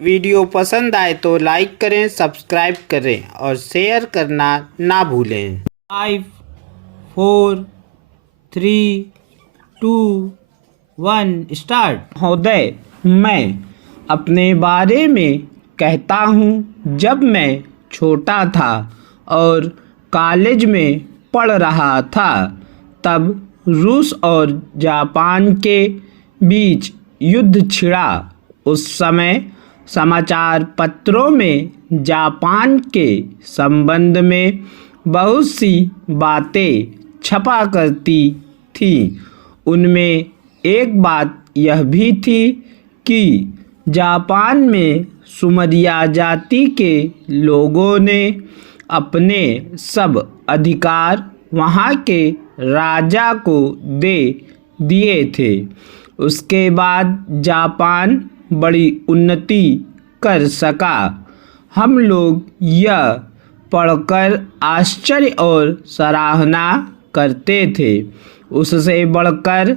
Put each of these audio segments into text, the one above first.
Video पसंद आए तो लाइक करें, सब्सक्राइब करें और शेयर करना ना भूलें। 5 4 3 2 1 स्टार्ट। महोदय, मैं अपने बारे में कहता हूँ। जब मैं छोटा था और कॉलेज में पढ़ रहा था, तब रूस और जापान के बीच युद्ध छिड़ा। उस समय समाचार पत्रों में जापान के संबंध में बहुत सी बातें छपा करती थी। उनमें एक बात यह भी थी कि जापान में सुमरिया जाति के लोगों ने अपने सब अधिकार वहाँ के राजा को दे दिए थे। उसके बाद जापान बड़ी उन्नति कर सका। हम लोग यह पढ़कर आश्चर्य और सराहना करते थे। उससे बढ़कर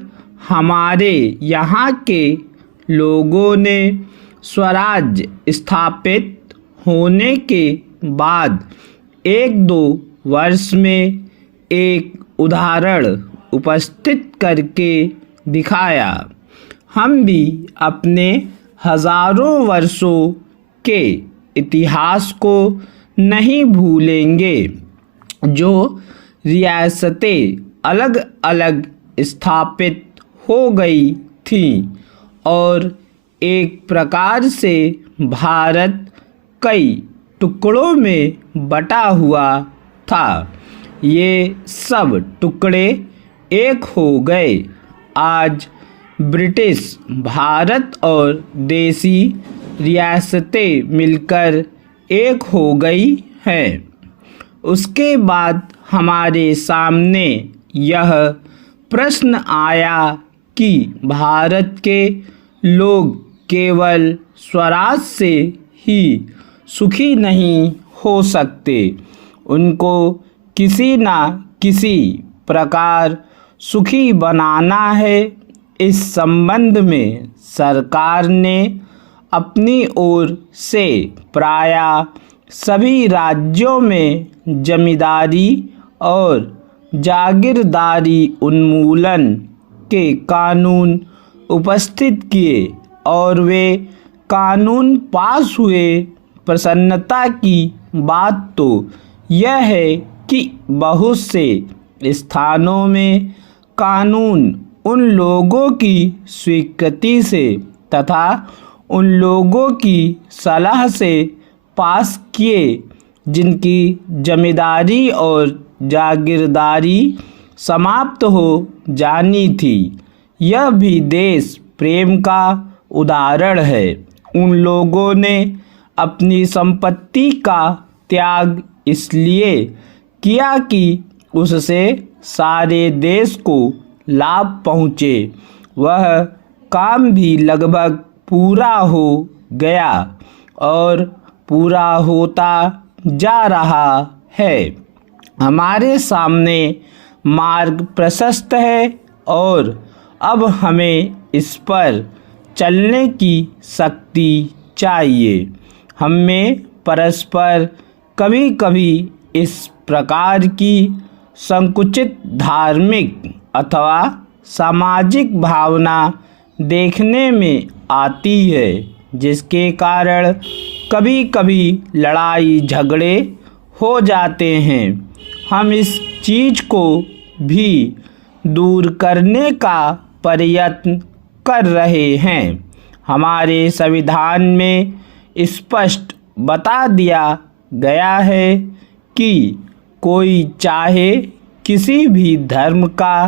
हमारे यहाँ के लोगों ने स्वराज्य स्थापित होने के बाद 1-2 वर्ष में एक उदाहरण उपस्थित करके दिखाया। हम भी अपने हजारों वर्षों के इतिहास को नहीं भूलेंगे। जो रियासतें अलग अलग स्थापित हो गई थीं और एक प्रकार से भारत कई टुकड़ों में बटा हुआ था, ये सब टुकड़े एक हो गए। आज ब्रिटिश भारत और देसी रियासतें मिलकर एक हो गई हैं। उसके बाद हमारे सामने यह प्रश्न आया कि भारत के लोग केवल स्वराज से ही सुखी नहीं हो सकते, उनको किसी न किसी प्रकार सुखी बनाना है। इस संबंध में सरकार ने अपनी ओर से प्रायः सभी राज्यों में जमींदारी और जागीरदारी उन्मूलन के कानून उपस्थित किए और वे कानून पास हुए। प्रसन्नता की बात तो यह है कि बहुत से स्थानों में कानून उन लोगों की स्वीकृति से तथा उन लोगों की सलाह से पास किए जिनकी जमींदारी और जागीरदारी समाप्त हो जानी थी। यह भी देश प्रेम का उदाहरण है। उन लोगों ने अपनी संपत्ति का त्याग इसलिए किया कि उससे सारे देश को लाभ पहुँचे। वह काम भी लगभग पूरा हो गया और पूरा होता जा रहा है। हमारे सामने मार्ग प्रशस्त है और अब हमें इस पर चलने की शक्ति चाहिए। हमें परस्पर कभी कभी इस प्रकार की संकुचित धार्मिक अथवा सामाजिक भावना देखने में आती है, जिसके कारण कभी कभी लड़ाई झगड़े हो जाते हैं। हम इस चीज़ को भी दूर करने का प्रयत्न कर रहे हैं। हमारे संविधान में स्पष्ट बता दिया गया है कि कोई चाहे किसी भी धर्म का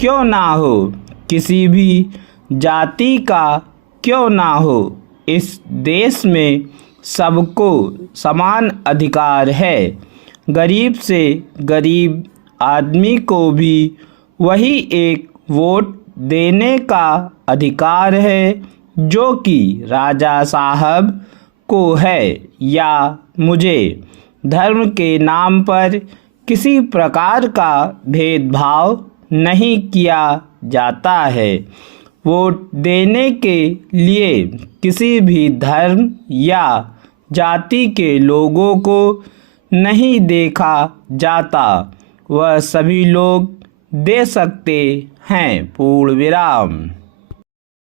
क्यों ना हो, किसी भी जाति का क्यों ना हो, इस देश में सबको समान अधिकार है। गरीब से गरीब आदमी को भी वही एक वोट देने का अधिकार है जो कि राजा साहब को है, या मुझे। धर्म के नाम पर किसी प्रकार का भेदभाव नहीं किया जाता है। वोट देने के लिए किसी भी धर्म या जाति के लोगों को नहीं देखा जाता। वह सभी लोग दे सकते हैं। पूर्ण विराम।